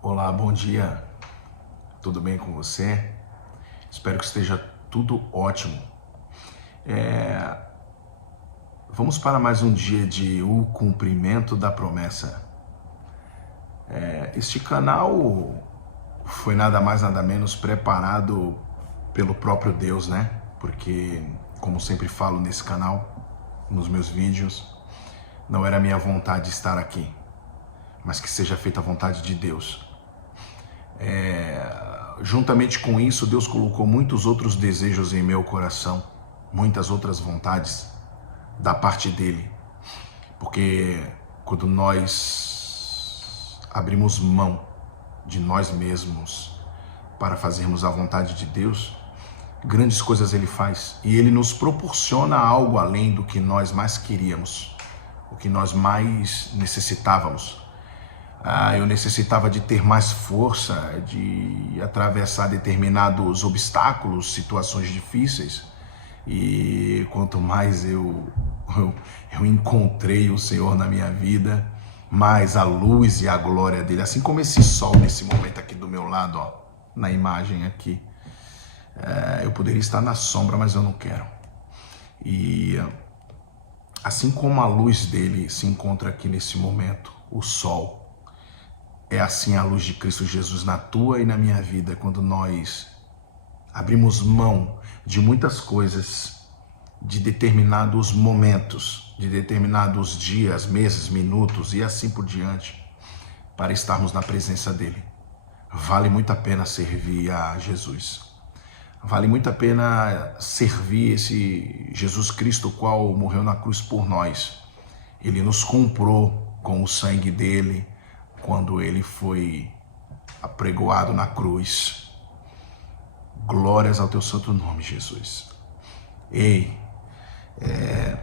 Olá, bom dia. Tudo bem com você? Espero que esteja tudo ótimo. Vamos para mais um dia de O Cumprimento da Promessa. Este canal foi nada mais nada menos preparado pelo próprio Deus, né? Porque, como sempre falo nesse canal, nos meus vídeos, não era minha vontade estar aqui, mas que seja feita a vontade de Deus. Juntamente com isso, Deus colocou muitos outros desejos em meu coração, muitas outras vontades da parte dele. Porque quando nós abrimos mão de nós mesmos para fazermos a vontade de Deus, grandes coisas ele faz. E ele nos proporciona algo além do que nós mais queríamos, o que nós mais necessitávamos. Eu necessitava de ter mais força, de atravessar determinados obstáculos, situações difíceis. E quanto mais eu encontrei o Senhor na minha vida, mais a luz e a glória dele, assim como esse sol nesse momento aqui do meu lado, ó, na imagem aqui. Eu poderia estar na sombra, mas eu não quero. E assim como a luz dele se encontra aqui nesse momento, o sol, é assim a luz de Cristo Jesus na tua e na minha vida, quando nós abrimos mão de muitas coisas, de determinados momentos, de determinados dias, meses, minutos e assim por diante, para estarmos na presença dele. Vale muito a pena servir a Jesus. Vale muito a pena servir esse Jesus Cristo, o qual morreu na cruz por nós. Ele nos comprou com o sangue dele, quando ele foi apregoado na cruz. Glórias ao teu santo nome, Jesus. Ei, é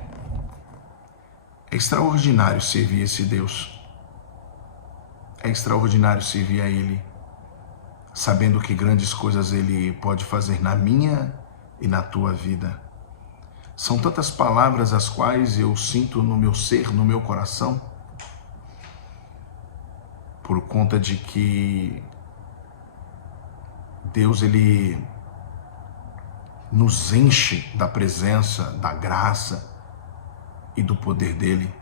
extraordinário servir esse Deus. É extraordinário servir a ele, sabendo que grandes coisas ele pode fazer na minha e na tua vida. São tantas palavras as quais eu sinto no meu ser, no meu coração, por conta de que Deus, ele nos enche da presença, da graça e do poder dele,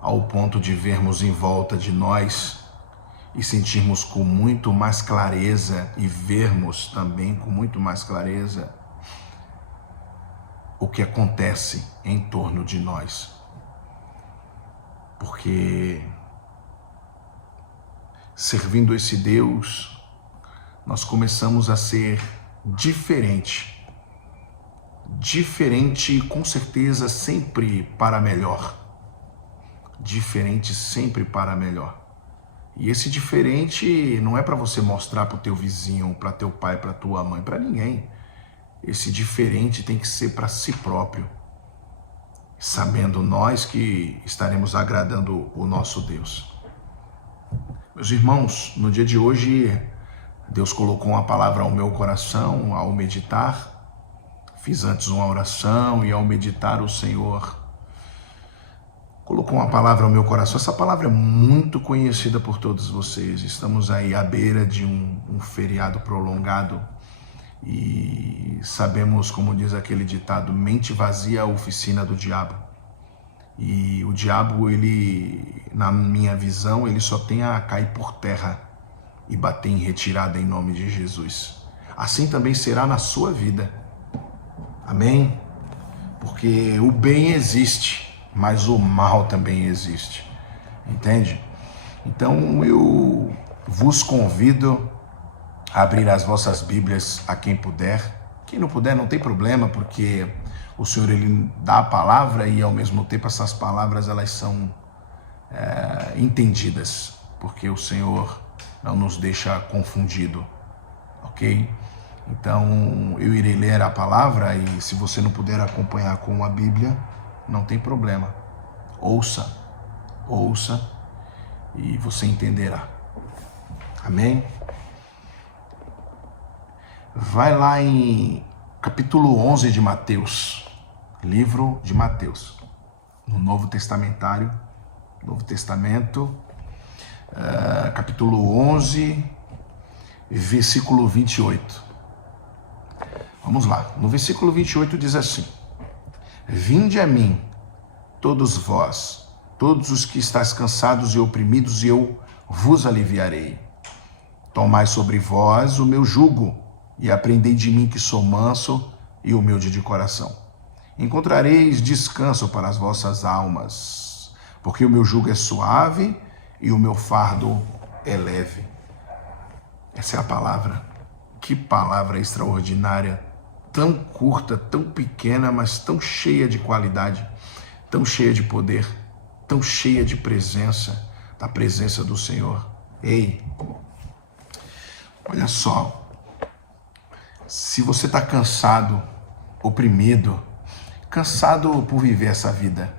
ao ponto de vermos em volta de nós e sentirmos com muito mais clareza e vermos também com muito mais clareza o que acontece em torno de nós. Porque servindo esse Deus, nós começamos a ser diferente com certeza sempre para melhor, diferente sempre para melhor. E esse diferente não é para você mostrar para o teu vizinho, para teu pai, para tua mãe, para ninguém. Esse diferente tem que ser para si próprio, sabendo nós que estaremos agradando o nosso Deus. Meus irmãos, no dia de hoje, Deus colocou uma palavra ao meu coração ao meditar. Fiz antes uma oração e ao meditar o Senhor colocou uma palavra ao meu coração. Essa palavra é muito conhecida por todos vocês. Estamos aí à beira de um feriado prolongado e sabemos, como diz aquele ditado, mente vazia é a oficina do diabo. E o diabo, ele, na minha visão, ele só tem a cair por terra e bater em retirada em nome de Jesus. Assim também será na sua vida. Amém? Porque o bem existe, mas o mal também existe. Entende? Então eu vos convido a abrir as vossas Bíblias a quem puder. Quem não puder não tem problema, porque o Senhor, ele dá a palavra e ao mesmo tempo essas palavras elas são entendidas, porque o Senhor não nos deixa confundido, ok? Então eu irei ler a palavra e se você não puder acompanhar com a Bíblia, não tem problema. Ouça e você entenderá. Amém? Vai lá em capítulo 11 de Mateus, livro de Mateus, no Novo Testamento, capítulo 11, versículo 28. Vamos lá. No versículo 28 diz assim: Vinde a mim, todos vós, todos os que estáis cansados e oprimidos, e eu vos aliviarei. Tomai sobre vós o meu jugo, e aprendei de mim, que sou manso e humilde de coração. Encontrareis descanso para as vossas almas, porque o meu jugo é suave e o meu fardo é leve. Essa é a palavra. Que palavra extraordinária, tão curta, tão pequena, mas tão cheia de qualidade, tão cheia de poder, tão cheia de presença, da presença do Senhor. Ei, olha só, se você está cansado, oprimido, cansado por viver essa vida,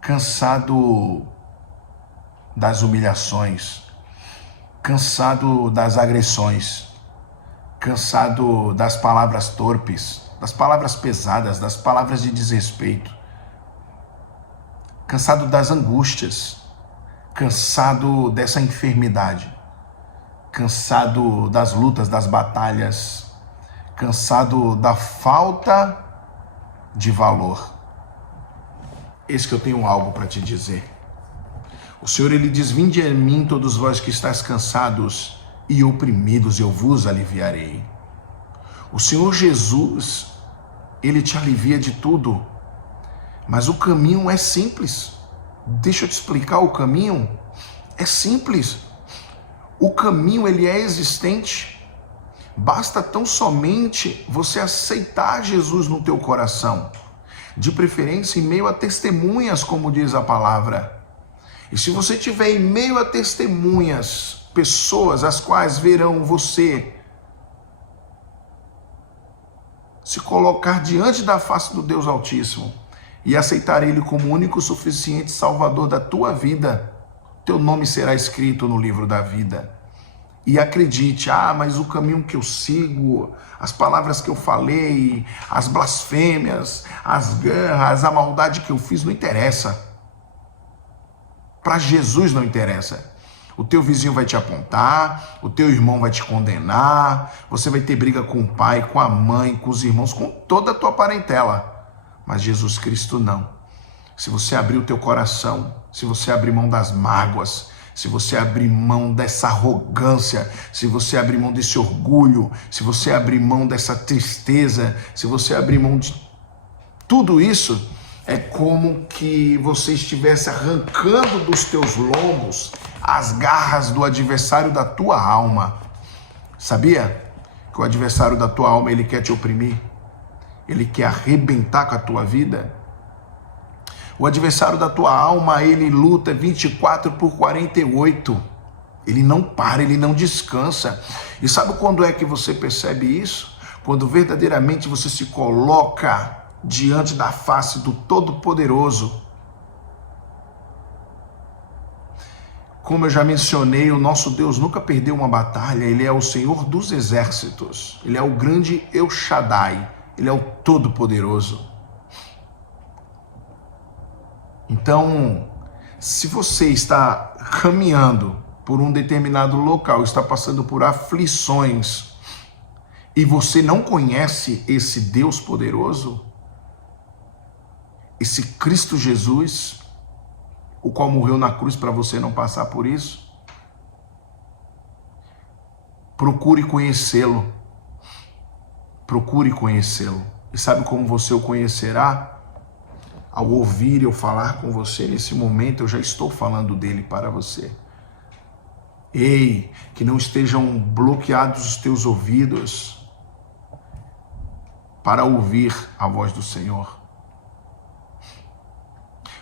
cansado das humilhações, cansado das agressões, cansado das palavras torpes, das palavras pesadas, das palavras de desrespeito, cansado das angústias, cansado dessa enfermidade, cansado das lutas, das batalhas, cansado da falta de valor. Eis que eu tenho algo para te dizer. O Senhor, ele diz: Vinde a mim, todos vós que estáis cansados e oprimidos, eu vos aliviarei. O Senhor Jesus, ele te alivia de tudo, mas o caminho é simples. Deixa eu te explicar, o caminho é simples. O caminho, ele é existente. Basta tão somente você aceitar Jesus no teu coração, de preferência em meio a testemunhas, como diz a palavra. E se você tiver em meio a testemunhas, pessoas as quais verão você se colocar diante da face do Deus Altíssimo e aceitar Ele como único, suficiente Salvador da tua vida, teu nome será escrito no livro da vida. E acredite, mas o caminho que eu sigo, as palavras que eu falei, as blasfêmias, as guerras, a maldade que eu fiz, não interessa. Para Jesus não interessa. O teu vizinho vai te apontar, o teu irmão vai te condenar, você vai ter briga com o pai, com a mãe, com os irmãos, com toda a tua parentela. Mas Jesus Cristo não. Se você abrir o teu coração, se você abrir mão das mágoas, se você abrir mão dessa arrogância, se você abrir mão desse orgulho, se você abrir mão dessa tristeza, se você abrir mão de tudo isso, é como que você estivesse arrancando dos teus lombos as garras do adversário da tua alma. Sabia que o adversário da tua alma, ele quer te oprimir? Ele quer arrebentar com a tua vida? O adversário da tua alma, ele luta 24/48. Ele não para, ele não descansa. E sabe quando é que você percebe isso? Quando verdadeiramente você se coloca diante da face do Todo-Poderoso. Como eu já mencionei, o nosso Deus nunca perdeu uma batalha. Ele é o Senhor dos exércitos. Ele é o grande El Shaddai. Ele é o Todo-Poderoso. Então, se você está caminhando por um determinado local, está passando por aflições, e você não conhece esse Deus poderoso, esse Cristo Jesus, o qual morreu na cruz para você não passar por isso, procure conhecê-lo. Procure conhecê-lo. E sabe como você o conhecerá? Ao ouvir eu falar com você nesse momento, eu já estou falando dele para você. Ei, que não estejam bloqueados os teus ouvidos para ouvir a voz do Senhor.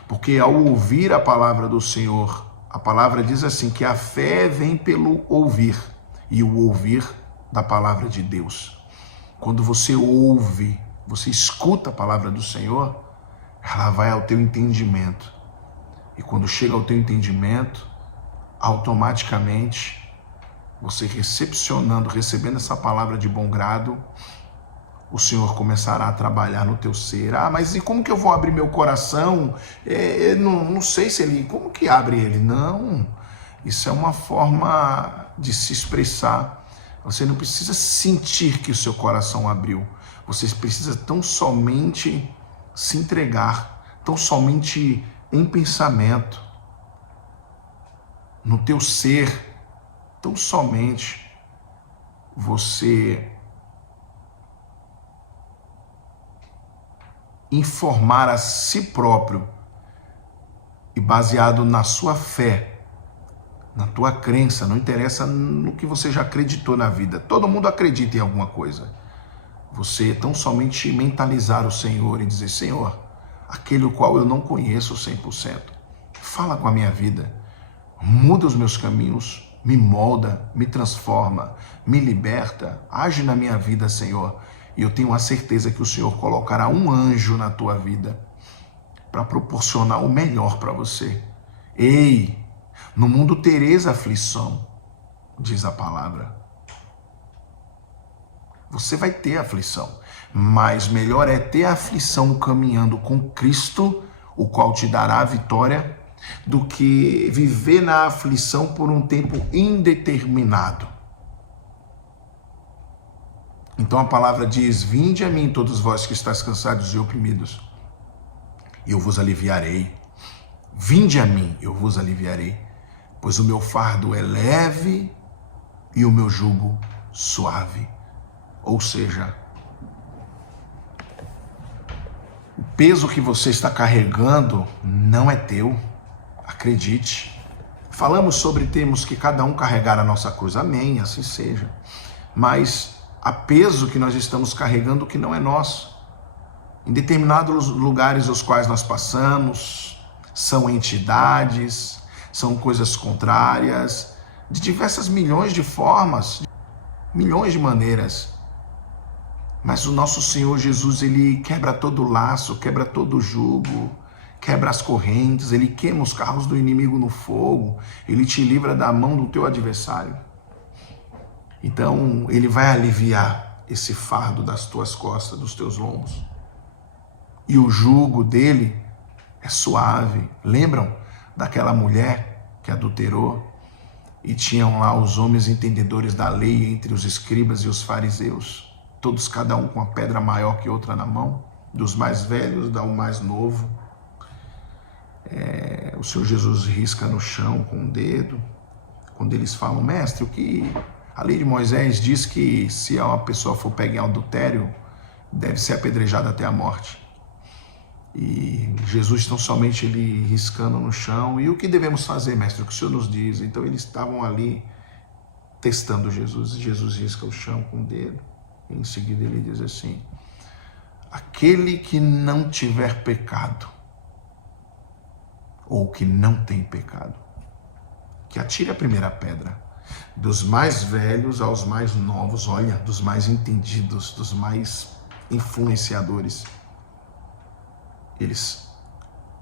Porque ao ouvir a palavra do Senhor, a palavra diz assim, que a fé vem pelo ouvir, e o ouvir da palavra de Deus. Quando você ouve, você escuta a palavra do Senhor, ela vai ao teu entendimento. E quando chega ao teu entendimento, automaticamente, você recebendo essa palavra de bom grado, o Senhor começará a trabalhar no teu ser. Mas e como que eu vou abrir meu coração? Não sei se ele... Como que abre ele? Não. Isso é uma forma de se expressar. Você não precisa sentir que o seu coração abriu. Você precisa tão somente se entregar, tão somente em pensamento, no teu ser, tão somente você informar a si próprio e baseado na sua fé, na tua crença, não interessa no que você já acreditou na vida. Todo mundo acredita em alguma coisa. Você tão somente mentalizar o Senhor e dizer: Senhor, aquele o qual eu não conheço 100%, fala com a minha vida, muda os meus caminhos, me molda, me transforma, me liberta, age na minha vida, Senhor. E eu tenho a certeza que o Senhor colocará um anjo na tua vida para proporcionar o melhor para você. Ei, no mundo tereis aflição, diz a palavra. Você vai ter aflição, mas melhor é ter a aflição caminhando com Cristo, o qual te dará a vitória, do que viver na aflição por um tempo indeterminado. Então a palavra diz: vinde a mim todos vós que estáis cansados e oprimidos, e eu vos aliviarei. Vinde a mim, eu vos aliviarei, pois o meu fardo é leve e o meu jugo suave. Ou seja, o peso que você está carregando não é teu, acredite. Falamos sobre termos que cada um carregar a nossa cruz, amém, assim seja. Mas há peso que nós estamos carregando que não é nosso. Em determinados lugares aos quais nós passamos, são entidades, são coisas contrárias, de diversas milhões de formas, milhões de maneiras. Mas o nosso Senhor Jesus, ele quebra todo o laço, quebra todo o jugo, quebra as correntes, ele queima os carros do inimigo no fogo, ele te livra da mão do teu adversário. Então, ele vai aliviar esse fardo das tuas costas, dos teus lombos. E o jugo dele é suave. Lembram daquela mulher que adulterou? E tinham lá os homens entendedores da lei entre os escribas e os fariseus, todos cada um com uma pedra maior que outra na mão, dos mais velhos ao mais novo. O Senhor Jesus risca no chão com o dedo, quando eles falam: mestre, o que a lei de Moisés diz que se uma pessoa for pega em adultério, deve ser apedrejada até a morte. E Jesus tão somente ele riscando no chão. E o que devemos fazer, mestre? O que o Senhor nos diz? Então eles estavam ali testando Jesus. Jesus risca o chão com o dedo. E em seguida ele diz assim: aquele que não tiver pecado, ou que não tem pecado, que atire a primeira pedra. Dos mais velhos aos mais novos, olha, dos mais entendidos, dos mais influenciadores, eles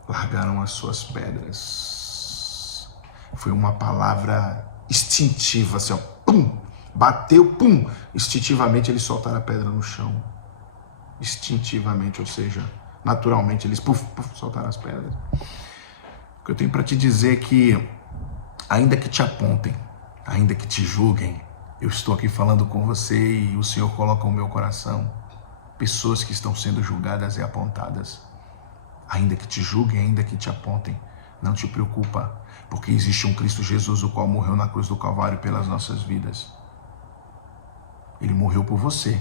largaram as suas pedras. Foi uma palavra instintiva, assim, ó, pum, bateu, pum, instintivamente eles soltaram a pedra no chão. Instintivamente, ou seja, naturalmente eles puf, puf, soltaram as pedras. O que eu tenho para te dizer é que, ainda que te apontem, ainda que te julguem, eu estou aqui falando com você e o Senhor coloca no meu coração pessoas que estão sendo julgadas e apontadas. Ainda que te julguem, ainda que te apontem, não te preocupa, porque existe um Cristo Jesus, o qual morreu na cruz do Calvário pelas nossas vidas. Ele morreu por você,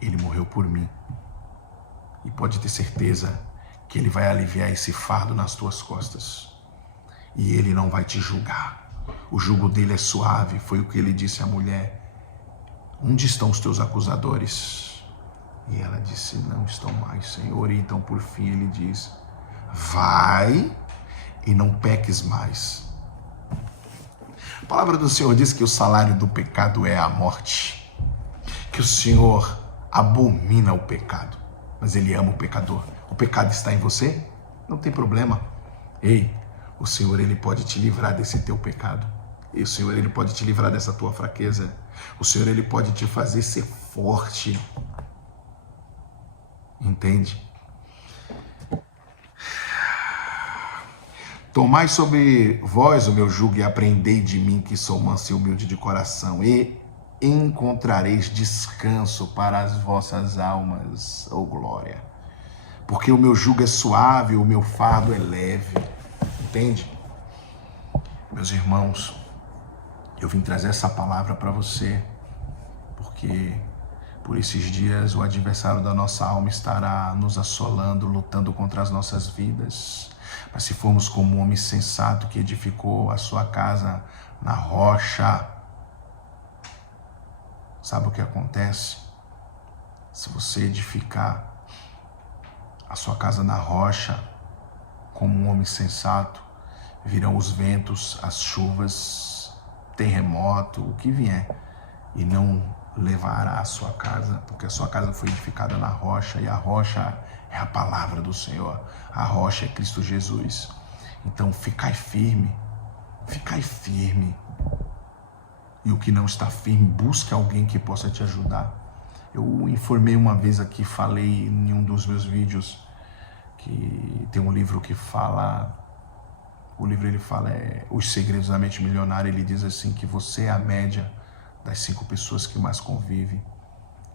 ele morreu por mim, e pode ter certeza que ele vai aliviar esse fardo nas tuas costas, e ele não vai te julgar. O jugo dele é suave, foi o que ele disse à mulher: onde estão os teus acusadores? E ela disse: não estão mais, Senhor. E então por fim ele diz: vai e não peques mais. A palavra do Senhor diz que o salário do pecado é a morte, que o Senhor abomina o pecado, mas ele ama o pecador. O pecado está em você? Não tem problema. Ei, o Senhor, ele pode te livrar desse teu pecado. E o Senhor, ele pode te livrar dessa tua fraqueza. O Senhor, ele pode te fazer ser forte. Entende? Tomai sobre vós o meu jugo e aprendei de mim, que sou manso e humilde de coração, e encontrareis descanso para as vossas almas, ô glória. Porque o meu jugo é suave, o meu fardo é leve. Entende? Meus irmãos, eu vim trazer essa palavra para você, porque por esses dias o adversário da nossa alma estará nos assolando, lutando contra as nossas vidas. Mas se formos como um homem sensato que edificou a sua casa na rocha, sabe o que acontece? Se você edificar a sua casa na rocha, como um homem sensato, virão os ventos, as chuvas, terremoto, o que vier, e não levará a sua casa, porque a sua casa foi edificada na rocha, e a rocha é a palavra do Senhor, a rocha é Cristo Jesus. Então ficai firme, e o que não está firme, busque alguém que possa te ajudar. Eu informei uma vez aqui, falei em um dos meus vídeos, que tem um livro que fala, ele fala Os Segredos da Mente Milionária. Ele diz assim, que você é a média das 5 pessoas que mais convivem.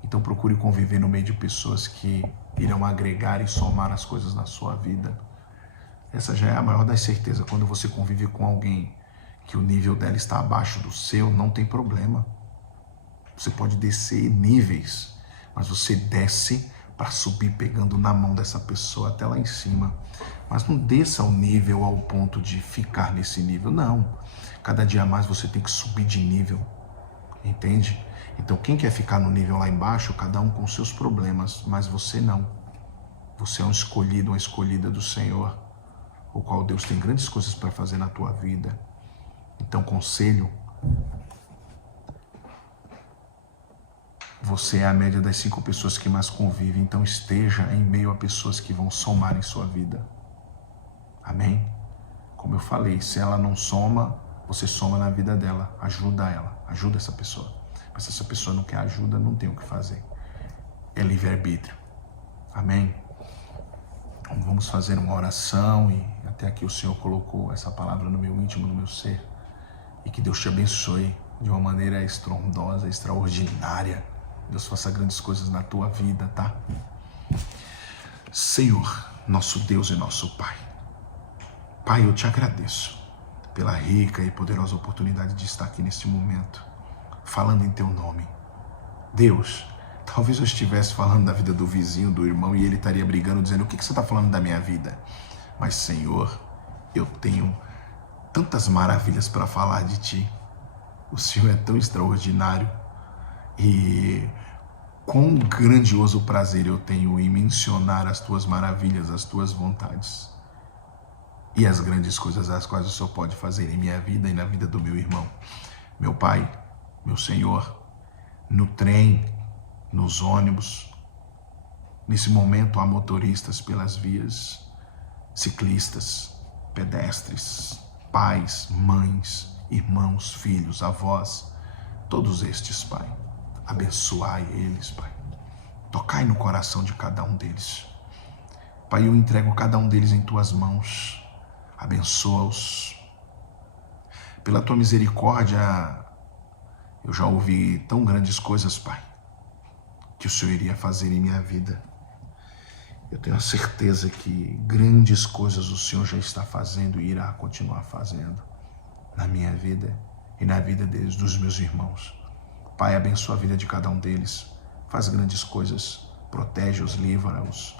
Então procure conviver no meio de pessoas que irão agregar e somar as coisas na sua vida. Essa já é a maior das certezas. Quando você convive com alguém que o nível dela está abaixo do seu, não tem problema. Você pode descer níveis, mas você desce para subir pegando na mão dessa pessoa até lá em cima. Mas não desça ao nível, ao ponto de ficar nesse nível, não. Cada dia mais você tem que subir de nível, entende? Então quem quer ficar no nível lá embaixo, cada um com seus problemas, mas você não. Você é um escolhido, uma escolhida do Senhor, o qual Deus tem grandes coisas para fazer na tua vida. Então conselho, você é a média das 5 pessoas que mais convivem, então esteja em meio a pessoas que vão somar em sua vida. Amém? Como eu falei, se ela não soma, você soma na vida dela, ajuda ela, ajuda essa pessoa. Mas se essa pessoa não quer ajuda, não tem o que fazer. É livre-arbítrio. Amém? Então, vamos fazer uma oração, e até aqui o Senhor colocou essa palavra no meu íntimo, no meu ser. E que Deus te abençoe de uma maneira estrondosa, extraordinária. Deus faça grandes coisas na tua vida, tá? Senhor, nosso Deus e nosso Pai. Pai, eu te agradeço pela rica e poderosa oportunidade de estar aqui neste momento, falando em teu nome. Deus, talvez eu estivesse falando da vida do vizinho, do irmão, e ele estaria brigando, dizendo, o que você está falando da minha vida? Mas, Senhor, eu tenho tantas maravilhas para falar de ti. O Senhor é tão extraordinário, e quão grandioso prazer eu tenho em mencionar as tuas maravilhas, as tuas vontades e as grandes coisas as quais o Senhor pode fazer em minha vida e na vida do meu irmão. Meu Pai, meu Senhor, no trem, nos ônibus, nesse momento há motoristas pelas vias, ciclistas, pedestres, pais, mães, irmãos, filhos, avós, todos estes, Pai. Abençoai eles, Pai. Tocai no coração de cada um deles. Pai, eu entrego cada um deles em tuas mãos. Abençoa-os. Pela tua misericórdia, eu já ouvi tão grandes coisas, Pai, que o Senhor iria fazer em minha vida. Eu tenho a certeza que grandes coisas o Senhor já está fazendo e irá continuar fazendo na minha vida e na vida dos meus irmãos. Pai, abençoa a vida de cada um deles. Faz grandes coisas. Protege-os, livra-os.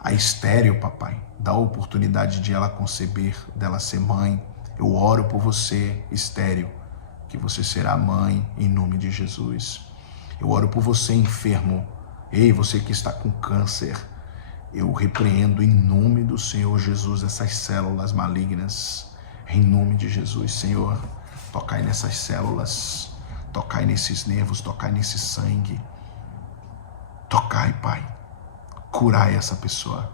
A estéril, papai, dá a oportunidade de ela conceber, dela ser mãe. Eu oro por você, estéril, que você será mãe em nome de Jesus. Eu oro por você, enfermo. Ei, você que está com câncer. Eu repreendo em nome do Senhor Jesus essas células malignas. Em nome de Jesus, Senhor, tocai nessas células. Tocai nesses nervos, tocai nesse sangue. Tocai, Pai. Curai essa pessoa.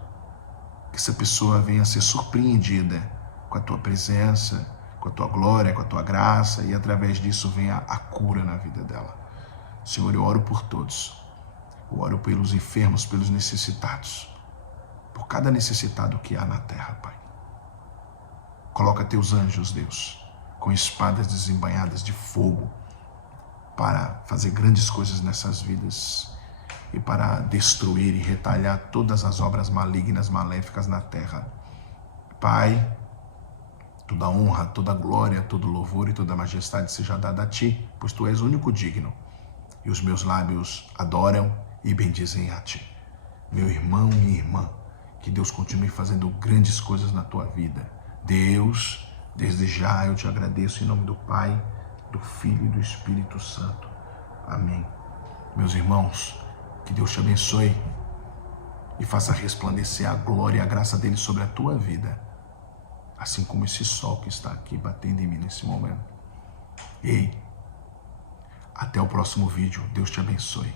Que essa pessoa venha a ser surpreendida com a tua presença, com a tua glória, com a tua graça, e através disso venha a cura na vida dela. Senhor, eu oro por todos. Eu oro pelos enfermos, pelos necessitados. Por cada necessitado que há na terra, Pai. Coloca teus anjos, Deus, com espadas desembainhadas de fogo, para fazer grandes coisas nessas vidas e para destruir e retalhar todas as obras malignas, maléficas na terra. Pai, toda honra, toda glória, todo louvor e toda majestade seja dada a Ti, pois Tu és o único digno. E os meus lábios adoram e bendizem a Ti. Meu irmão, minha irmã, que Deus continue fazendo grandes coisas na tua vida. Deus, desde já eu te agradeço em nome do Pai, do Filho e do Espírito Santo. Amém. Meus irmãos, que Deus te abençoe e faça resplandecer a glória e a graça dele sobre a tua vida, assim como esse sol que está aqui batendo em mim nesse momento. Ei, até o próximo vídeo. Deus te abençoe.